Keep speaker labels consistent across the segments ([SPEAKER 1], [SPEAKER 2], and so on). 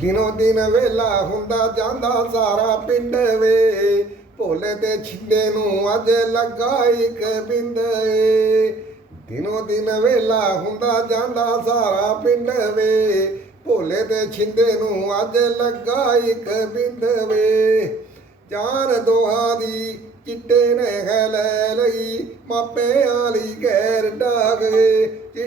[SPEAKER 1] ਦਿਨੋ ਦਿਨ ਵੇਲਾ ਹੁੰਦਾ ਜਾਂਦਾ ਸਾਰਾ ਪਿੰਡ ਵੇ। ਭੋਲੇ ਤੇ ਛਿੰਦੇ ਨੂੰ ਅੱਜ ਲੱਗਾ ਇੱਕ ਬਿੰਦ ਏ। ਦਿਨੋ ਦਿਨ ਵੇਲਾ ਹੁੰਦਾ ਜਾਂਦਾ ਸਾਰਾ ਪਿੰਡ ਵੇ। ਭੋਲੇ ਤੇ ਛਿੰਦੇ ਨੂੰ ਅੱਜ ਲੱਗਾ ਇੱਕ ਬਿੰਦ ਵੇ। ਜਾਨ ਦੋਹਾ ਦੀ ਚਿੱਟੇ ਨੇ ਹੈ ਲੈ ਲਈ ਮਾਪੇ ਆਲੀ ਗੈਰ ਡਾਗ ਗਏ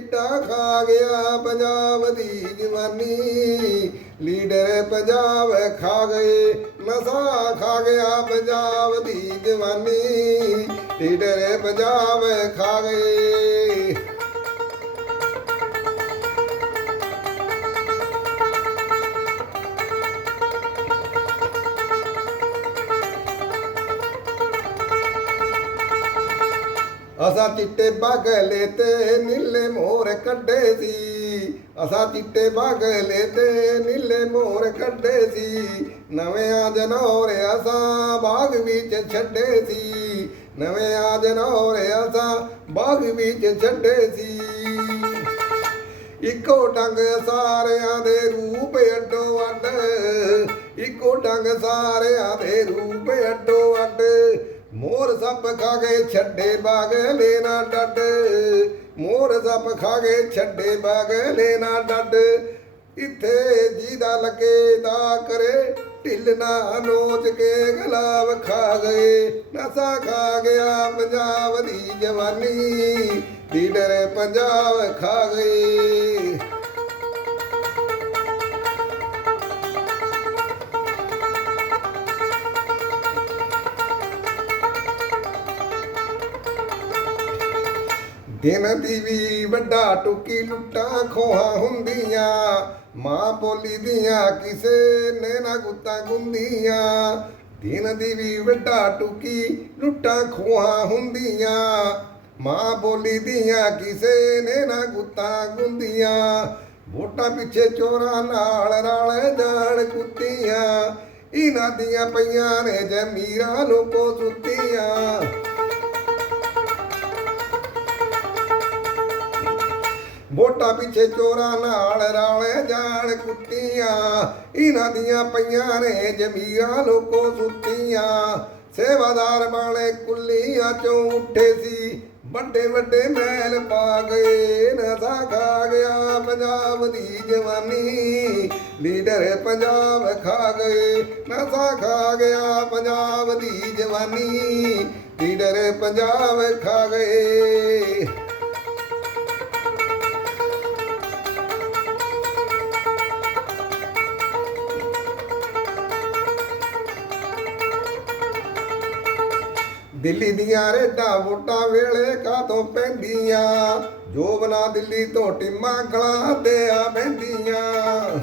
[SPEAKER 1] ਚਿੱਟਾ ਖਾ ਗਿਆ ਪੰਜਾਬ ਦੀ ਜਵਾਨੀ। ਲੀਡਰ ਪੰਜਾਬ ਖਾ ਗਏ, ਨਸ਼ਾ ਖਾ ਗਿਆ ਪੰਜਾਬ ਦੀ ਜਵਾਨੀ। ਲੀਡਰ ਪੰਜਾਬ ਖਾ ਗਏ। ਅਸਾਂ ਚਿੱਟੇ ਬਗਲੇ ਤੇ ਨੀਲੇ ਮੋਰ ਕੱਢੇ ਸੀ। ਅਸਾਂ ਚਿੱਟੇ ਬਗਲੇ ਤੇ ਨੀਲੇ ਮੋਰ ਕੱਢੇ ਸੀ। ਨਵੇਂ ਜਨੋਰ ਅਸਾਂ ਬਾਗ ਵਿੱਚ ਛੱਡੇ ਸੀ। ਨਵੇਂ ਆ ਜਨੌਰ ਅਸਾਂ ਬਾਗ ਵਿੱਚ ਛੱਡੇ ਸੀ। ਇੱਕੋ ਡੰਗ ਸਾਰਿਆਂ ਦੇ ਰੂਪ ਅੱਡੋ ਅੱਡ, ਇੱਕੋ ਡੰਗ ਸਾਰਿਆਂ ਦੇ ਰੂਪ ਅੱਡੋ ਮੋਰ ਸੱਪ ਖਾ ਗਏ ਛੱਡੇ ਬਾਗਲੇ ਨਾ ਡੱਡ। ਮੋਰ ਸੱਪ ਖਾ ਗਏ ਛੱਡੇ ਬਾਗਲੇ ਨਾ ਡੱਡ। ਇੱਥੇ ਜਿਹਦਾ ਲੱਗੇ ਦਾ ਕਰੇ, ਢਿੱਲ ਨਾ ਨੋਚ ਕੇ ਗਲਾਵ ਖਾ ਗਏ। ਨਸਾ ਖਾ ਗਿਆ ਪੰਜਾਬ ਦੀ ਜਵਾਨੀ, ਲੀਡਰ ਪੰਜਾਬ ਖਾ ਗਏ। ਦਿਨ ਦੀ ਵੀ ਵੱਡਾ ਟੁਕੀ ਲੁੱਟਾਂ ਖੋਹਾਂ ਹੁੰਦੀਆਂ। ਮਾਂ ਬੋਲੀ ਦੀਆਂ ਕਿਸੇ ਨੇ ਨਾ ਗੁੱਤਾਂ ਗੁੰਦੀਆਂ। ਦਿਨ ਦੀ ਵੀ ਵੱਡਾ ਟੁਕੀ ਲੁੱਟਾਂ ਖੋਹਾਂ ਹੁੰਦੀਆਂ। ਮਾਂ ਬੋਲੀ ਦੀਆਂ ਕਿਸੇ ਨੇ ਨਾ ਗੁੱਤਾਂ ਗੁੰਦੀਆਂ। ਵੋਟਾਂ ਪਿੱਛੇ ਚੋਰਾਂ ਨਾਲ ਰਲ ਜਾਣ ਕੁੱਤੀਆਂ। ਇਹਨਾਂ ਦੀਆਂ ਪਈਆਂ ਨੇ ਜਮੀਰਾਂ ਲੋਕੋ ਸੁੱਤੀਆਂ। ਵੋਟਾਂ ਪਿੱਛੇ ਚੋਰਾਂ ਨਾਲ ਰਾਲੇ ਜਾਣ ਕੁੱਤੀਆਂ ਇਹਨਾਂ ਦੀਆਂ ਪਈਆਂ ਨੇ ਜਮੀਰਾਂ ਲੋਕੋ ਸੁੱਤੀਆਂ ਸੇਵਾਦਾਰ ਵਾਲੇ ਕੁੱਲੀਆਂ ਚੋਂ ਉੱਠੇ ਸੀ। ਵੱਡੇ ਵੱਡੇ ਮਹਿਲ ਪਾ ਗਏ, ਨਸ਼ਾ ਖਾ ਗਿਆ ਪੰਜਾਬ ਦੀ ਜਵਾਨੀ। ਲੀਡਰ ਪੰਜਾਬ ਖਾ ਗਏ, ਨਸ਼ਾ ਖਾ ਗਿਆ ਪੰਜਾਬ ਦੀ ਜਵਾਨੀ। ਲੀਡਰ ਪੰਜਾਬ ਖਾ ਗਏ। ਦਿੱਲੀ ਦੀਆਂ ਰੇਡਾਂ ਵੋਟਾਂ ਵੇਲੇ ਕਾਤੋਂ ਪੈਂਦੀਆਂ? ਜੋ ਬਨਾ ਦਿੱਲੀ ਤੋਂ ਟਿੰਮਾਂ ਗਲਾ ਤੇ ਆ ਬਹਿੰਦੀਆਂ।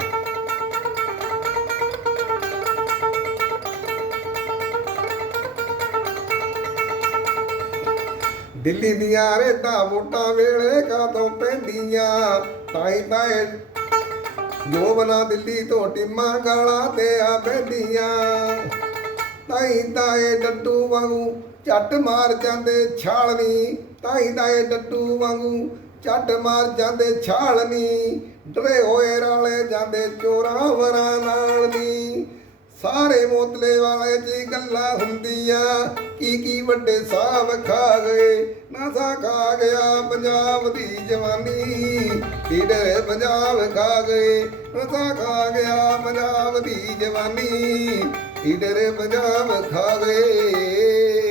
[SPEAKER 1] ਦਿੱਲੀ ਦੀਆਂ ਰੇਡਾਂ ਵੋਟਾਂ ਵੇਲੇ ਕਾਤੋਂ ਪੈਂਦੀਆਂ? ਤਾਈ ਤਾਏ, ਜੋ ਬਨਾ ਦਿੱਲੀ ਤੋਂ ਟਿੰਮਾਂ ਗਲਾਂ ਤੇ ਆ ਬਹਿੰਦੀਆਂ। ਤਾਈ ਤਾਏ ਡੱਡੂ ਵਾਂਗੂ ਝੱਟ ਮਾਰ ਜਾਂਦੇ ਛਾਲਨੀ ਤਾਈ ਤਾਏ ਡੱਡੂ ਵਾਂਗੂ ਝੱਟ ਮਾਰ ਜਾਂਦੇ ਛਾਲਨੀ ਡਰੇ ਹੋਏ ਰਾਲੇ ਜਾਂਦੇ ਚੋਰਾਂ ਵਰਾਂ ਨਾਲ ਨੀ। ਸਾਰੇ ਮੋਤਲੇ ਵਾਲੇ ਜੀ ਗੱਲਾਂ ਹੁੰਦੀਆਂ, ਕੀ ਕੀ ਵੱਡੇ ਸਾਬ ਖਾ ਗਏ, ਨਸਾ ਖਾ ਗਿਆ ਪੰਜਾਬ ਦੀ ਜਵਾਨੀ। ਲੀਡਰ ਪੰਜਾਬ ਖਾ ਗਏ, ਨਸਾ ਖਾ ਗਿਆ ਪੰਜਾਬ ਦੀ ਜਵਾਨੀ। ਲੀਡਰ ਪੰਜਾਬ ਖਾ ਗਏ।